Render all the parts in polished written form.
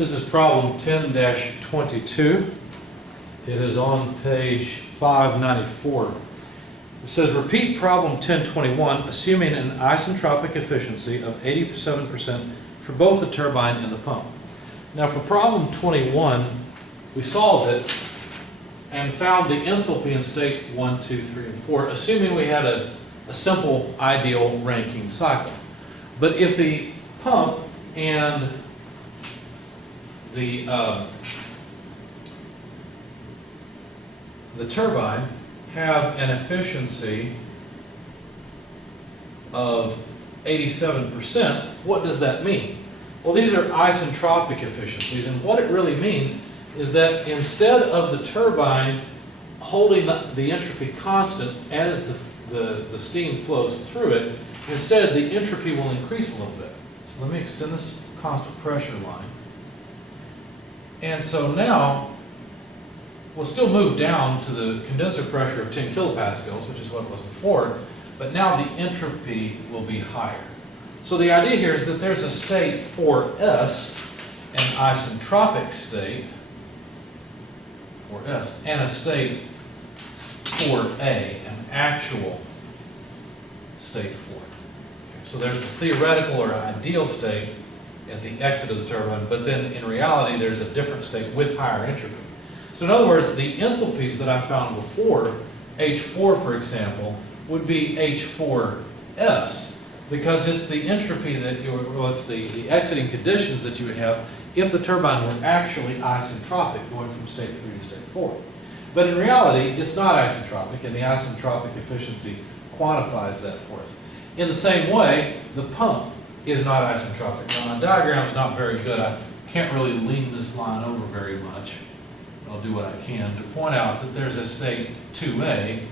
This is problem 10-22. It is on page 594. It says, repeat problem 1021, assuming an isentropic efficiency of 87% for both the turbine and the pump. Now for problem 21, we solved it and found the enthalpy in state 1, 2, 3, and 4, assuming we had a simple ideal Rankine cycle. But if the pump and the turbine have an efficiency of 87%, what does that mean? Well, these are isentropic efficiencies, and what it really means is that instead of the turbine holding the entropy constant as the steam flows through it, instead the entropy will increase a little bit. So let me extend this constant pressure line. And so now we'll still move down to the condenser pressure of 10 kilopascals, which is what it was before, but now the entropy will be higher. So the idea here is that there's a state 4S, an isentropic state, 4S, and a state 4A, an actual state 4. Okay, so there's the theoretical or ideal state at the exit of the turbine, but then in reality there's a different state with higher entropy. So in other words, the enthalpies that I found before, H4 for example, would be H4S, because it's the entropy that it's the exiting conditions that you would have if the turbine were actually isentropic, going from state 3 to state 4. But in reality, it's not isentropic, and the isentropic efficiency quantifies that for us. In the same way, the pump is not isentropic. Now, my diagram is not very good. I can't really lean this line over very much. I'll do what I can to point out that there's a state 2A,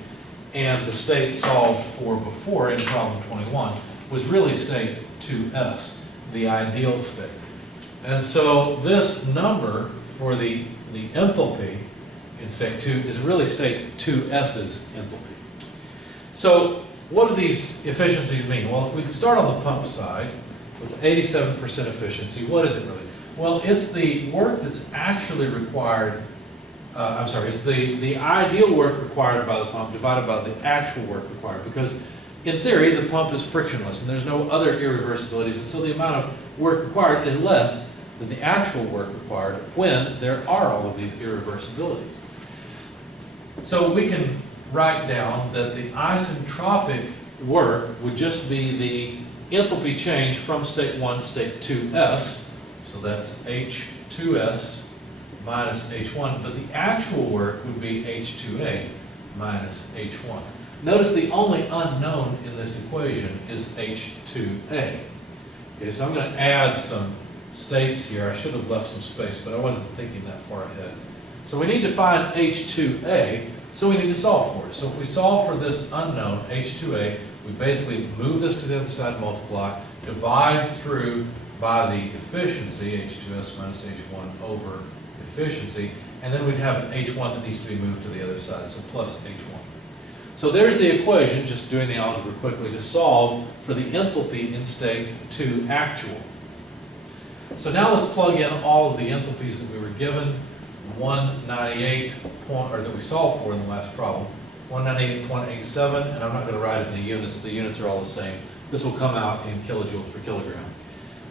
and the state solved for before in problem 21 was really state 2S, the ideal state. And so this number for the enthalpy in state 2 is really state 2S's enthalpy. So what do these efficiencies mean? Well, if we start on the pump side with 87% efficiency, what is it really? Well, it's the work that's actually required, it's the ideal work required by the pump divided by the actual work required, because in theory the pump is frictionless and there's no other irreversibilities, and so the amount of work required is less than the actual work required when there are all of these irreversibilities. So we can write down that the isentropic work would just be the enthalpy change from state 1 to state 2S, so that's H2S minus H1, but the actual work would be H2A minus H1. Notice the only unknown in this equation is H2A. Okay, so I'm going to add some states here. I should have left some space, but I wasn't thinking that far ahead. So we need to find H2A, so we need to solve for it. So if we solve for this unknown, H2A, we basically move this to the other side, multiply, divide through by the efficiency, H2S minus H1 over efficiency, and then we'd have an H1 that needs to be moved to the other side, so plus H1. So there's the equation, just doing the algebra quickly, to solve for the enthalpy in state 2 actual. So now let's plug in all of the enthalpies that we were given, 198, or that we solved for in the last problem, 198.87, and I'm not going to write it in the units are all the same. This will come out in kilojoules per kilogram.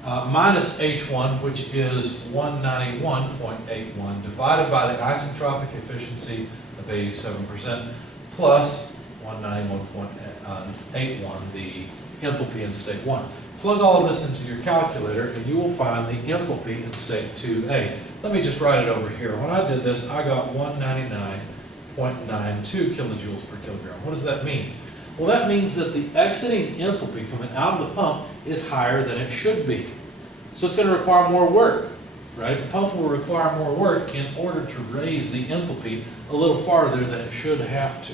Minus H1, which is 191.81, divided by the isentropic efficiency of 87%, plus 191.81, the enthalpy in state 1. Plug all of this into your calculator and you will find the enthalpy in state 2A. Let me just write it over here. When I did this, I got 199.92 kilojoules per kilogram. What does that mean? Well, that means that the exiting enthalpy coming out of the pump is higher than it should be. So it's going to require more work, right? The pump will require more work in order to raise the enthalpy a little farther than it should have to.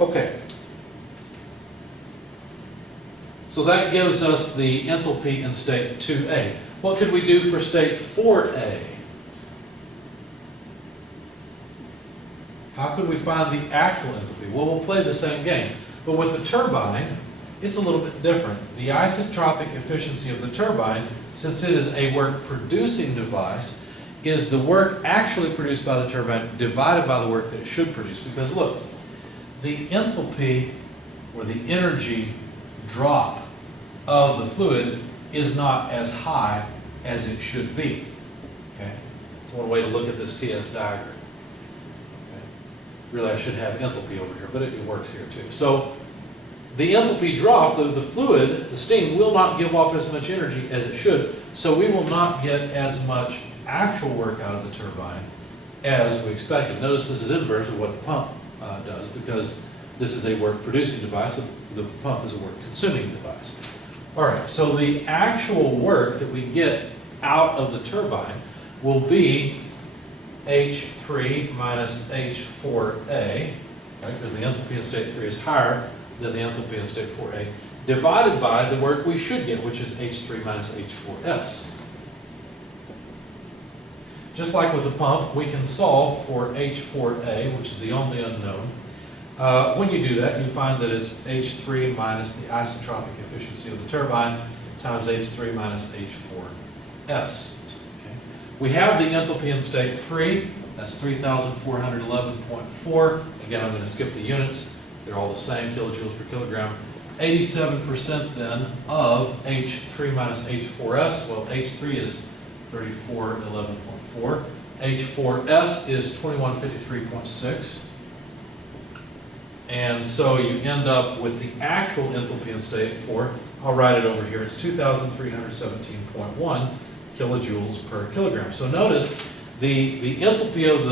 Okay. So that gives us the enthalpy in state 2A. What could we do for state 4A? How could we find the actual enthalpy? Well, we'll play the same game. But with the turbine, it's a little bit different. The isentropic efficiency of the turbine since it is a work-producing device, is the work actually produced by the turbine divided by the work that it should produce. Because look, the enthalpy or the energy drop of the fluid is not as high as it should be. Okay? That's one way to look at this TS diagram. Okay? Really, I should have enthalpy over here, but it works here too. So the enthalpy drop, the fluid, the steam, will not give off as much energy as it should, so we will not get as much actual work out of the turbine as we expected. Notice this is inverse of what the pump does, because this is a work-producing device. The pump is a work-consuming device. All right, so the actual work that we get out of the turbine will be H3 minus H4A, right? Because the enthalpy in state 3 is higher than the enthalpy in state 4A, divided by the work we should get, which is H3 minus H4S. Just like with the pump, we can solve for H4A, which is the only unknown. When you do that, you find that it's H3 minus the isentropic efficiency of the turbine times H3 minus H4S. Okay. We have the enthalpy in state 3. That's 3,411.4. Again, I'm going to skip the units. They're all the same, kilojoules per kilogram. 87% then of H3 minus H4S. Well, H3 is 3411.4. H4S is 2153.6. And so you end up with the actual enthalpy in state 4. I'll write it over here. It's 2,317.1 kilojoules per kilogram. So notice the enthalpy of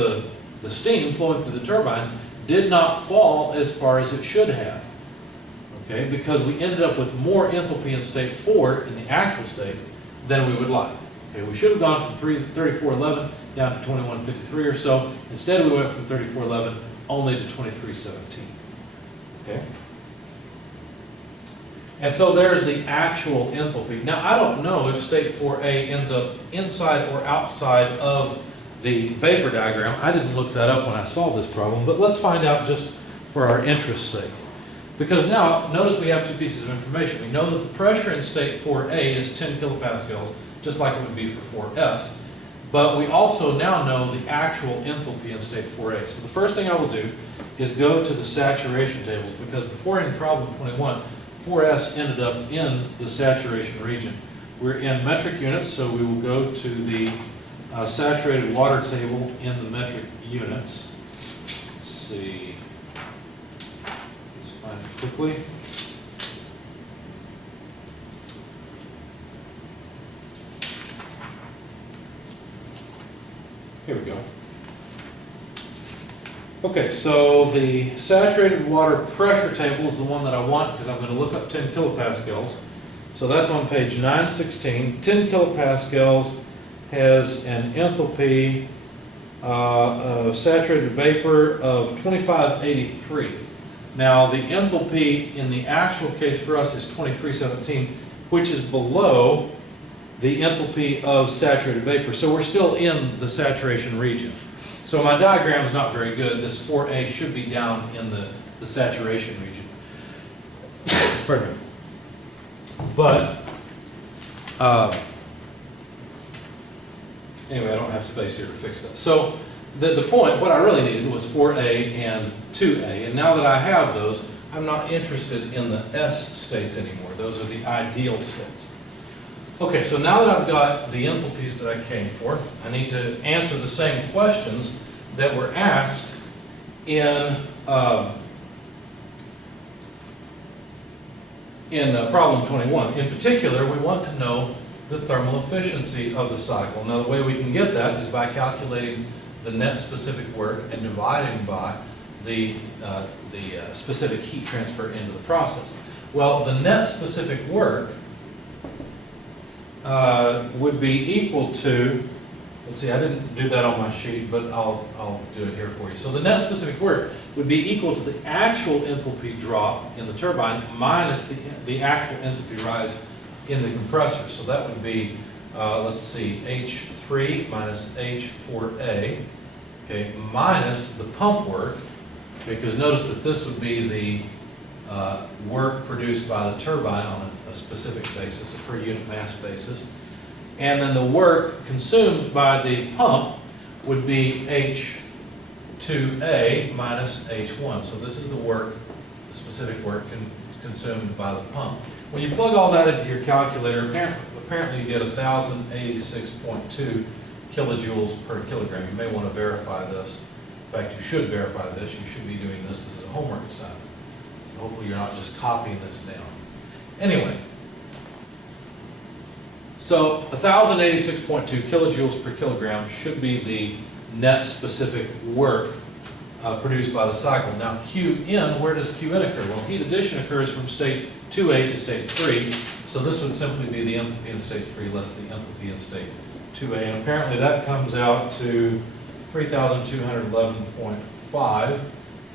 the steam flowing through the turbine did not fall as far as it should have. Okay, because we ended up with more enthalpy in state 4 in the actual state than we would like. Okay, we should have gone from 3411 down to 2153 or so. Instead, we went from 3411 only to 2317. Okay? And so there's the actual enthalpy. Now, I don't know if state 4A ends up inside or outside of the vapor diagram. I didn't look that up when I solved this problem, but let's find out just for our interest's sake. Because now, notice we have two pieces of information. We know that the pressure in state 4A is 10 kilopascals, just like it would be for 4S. But we also now know the actual enthalpy in state 4A. So the first thing I will do is go to the saturation tables, because before in problem 21, 4S ended up in the saturation region. We're in metric units, so we will go to the saturated water table in the metric units. Let's see. Let's find it quickly. Here we go. Okay, so the saturated water pressure table is the one that I want, because I'm going to look up 10 kilopascals. So that's on page 916. 10 kilopascals has an enthalpy of saturated vapor of 2583. Now the enthalpy in the actual case for us is 2317, which is below the enthalpy of saturated vapor. So we're still in the saturation region. So my diagram is not very good. This 4A should be down in the saturation region. Pardon me. But, anyway, I don't have space here to fix that. So the point, what I really needed was 4A and 2A. And now that I have those, I'm not interested in the S states anymore. Those are the ideal states. Okay, so now that I've got the enthalpies that I came for, I need to answer the same questions that were asked in problem 21. In particular, we want to know the thermal efficiency of the cycle. Now, the way we can get that is by calculating the net specific work and dividing by the specific heat transfer into the process. Well, the net specific work would be equal to, let's see, I didn't do that on my sheet, but I'll do it here for you. So the net specific work would be equal to the actual enthalpy drop in the turbine minus the actual enthalpy rise in the compressor. So that would be, let's see, H3 minus H4A, okay, minus the pump work, because notice that this would be the work produced by the turbine on a specific basis, a per unit mass basis, And then the work consumed by the pump would be H2A minus H1. So this is the work, the specific work consumed by the pump. When you plug all that into your calculator, apparently you get 1,086.2 kilojoules per kilogram. You may want to verify this. In fact, you should verify this. You should be doing this as a homework assignment. So hopefully you're not just copying this down. Anyway, so 1,086.2 kilojoules per kilogram should be the net specific work produced by the cycle. Now Qn, where does Qn occur? Well, heat addition occurs from state 2A to state 3, so this would simply be the enthalpy in state 3 less the enthalpy in state 2A, and apparently that comes out to 3,211.5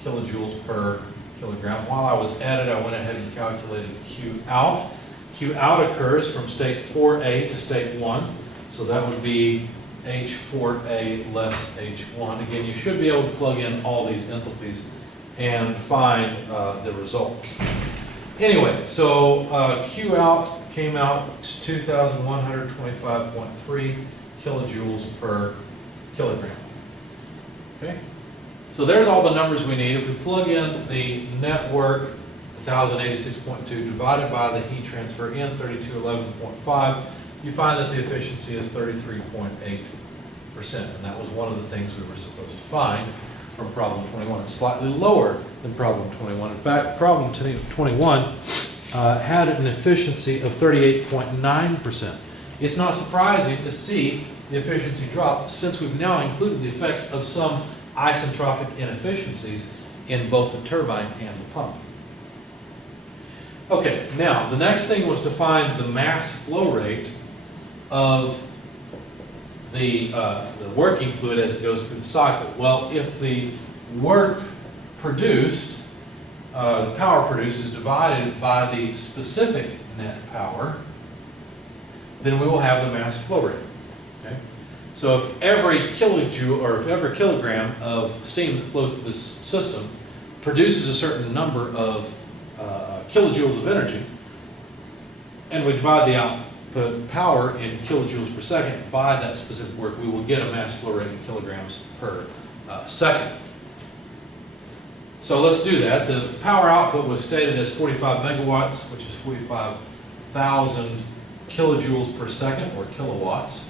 kilojoules per kilogram. While I was at it, I went ahead and calculated Q out. Q out occurs from state 4A to state 1, so that would be H4A less H1. Again, you should be able to plug in all these enthalpies and find the result. Anyway, so Q out came out to 2,125.3 kilojoules per kilogram. Okay, so there's all the numbers we need. If we plug in the net work, 1,086.2 divided by the heat transfer in 3,211.5, you find that the efficiency is 33.8%, and that was one of the things we were supposed to find from problem 21. It's slightly lower than problem 21. In fact, problem 21 had an efficiency of 38.9%. It's not surprising to see the efficiency drop since we've now included the effects of some isentropic inefficiencies in both the turbine and the pump. Okay, now the next thing was to find the mass flow rate of the working fluid as it goes through the cycle. Well, if the work produced, the power produced is divided by the specific net power, then we will have the mass flow rate. Okay? So if every kilojoule or if every kilogram of steam that flows through this system produces a certain number of kilojoules of energy, and we divide the output power in kilojoules per second by that specific work, we will get a mass flow rate in kilograms per second. So let's do that. The power output was stated as 45 megawatts, which is 45,000 kilojoules per second, or kilowatts.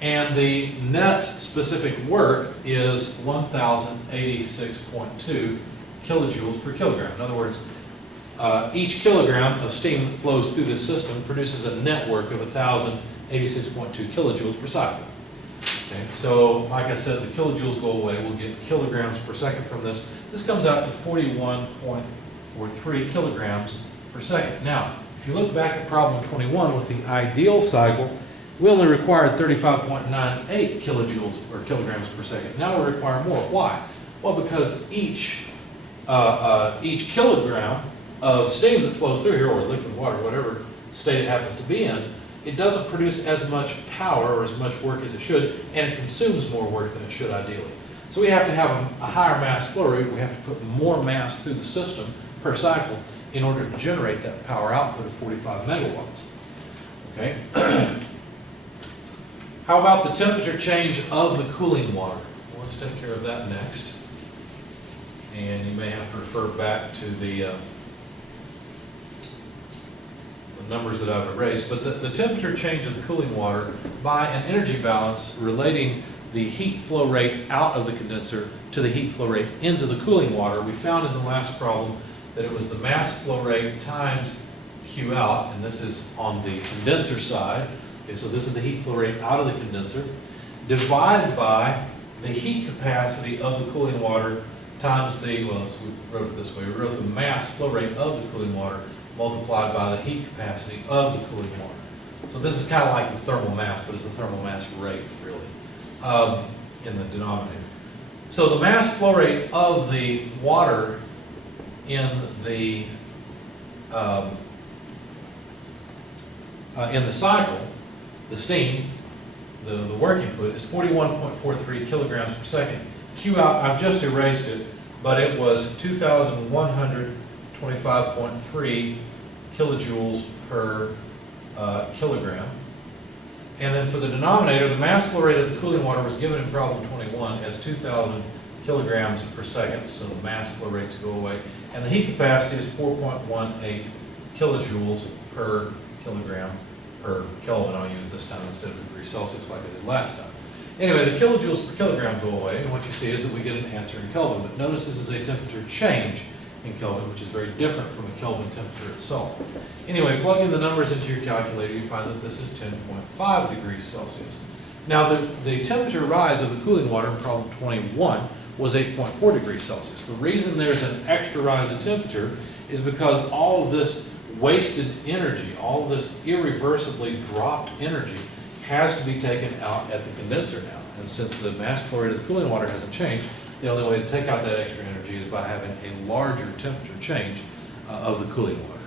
And the net specific work is 1,086.2 kilojoules per kilogram. In other words, each kilogram of steam that flows through this system produces a net work of 1,086.2 kilojoules per cycle. Okay, so like I said, the kilojoules go away. We'll get kilograms per second from this. This comes out to 41.43 kilograms per second. Now, if you look back at problem 21 with the ideal cycle, we only required 35.98 kilojoules or kilograms per second. Now we require more. Why? Well, because each kilogram of steam that flows through here, or liquid water, whatever state it happens to be in, it doesn't produce as much power or as much work as it should, and it consumes more work than it should ideally. So we have to have a higher mass flow rate. We have to put more mass through the system per cycle in order to generate that power output of 45 megawatts. Okay. How about the temperature change of the cooling water? Well, let's take care of that next. And you may have to refer back to the numbers that I've erased. But the temperature change of the cooling water by an energy balance relating the heat flow rate out of the condenser to the heat flow rate into the cooling water. We found in the last problem that it was the mass flow rate times Q out, and this is on the condenser side. Okay, so this is the heat flow rate out of the condenser, divided by the heat capacity of the cooling water times the, well, we wrote it this way, we wrote the mass flow rate of the cooling water multiplied by the heat capacity of the cooling water. So this is kind of like the thermal mass, but it's the thermal mass rate, really, in the denominator. So the mass flow rate of the water in the cycle, the steam, the working fluid, is 41.43 kilograms per second. Q out, I've just erased it, but it was 2,125.3 kilojoules per kilogram. And then for the denominator, the mass flow rate of the cooling water was given in problem 21 as 2,000 kilograms per second, so the mass flow rates go away. And the heat capacity is 4.18 kilojoules per kilogram per Kelvin. I'll use this time instead of degrees Celsius like I did last time. Anyway, the kilojoules per kilogram go away, and what you see is that we get an answer in Kelvin. But notice this is a temperature change in Kelvin, which is very different from a Kelvin temperature itself. Anyway, plug in the numbers into your calculator, you find that this is 10.5 degrees Celsius. Now, the temperature rise of the cooling water in problem 21 was 8.4 degrees Celsius. The reason there's an extra rise in temperature is because all of this wasted energy, all of this irreversibly dropped energy has to be taken out at the condenser now. And since the mass flow rate of the cooling water hasn't changed, the only way to take out that extra energy is by having a larger temperature change of the cooling water.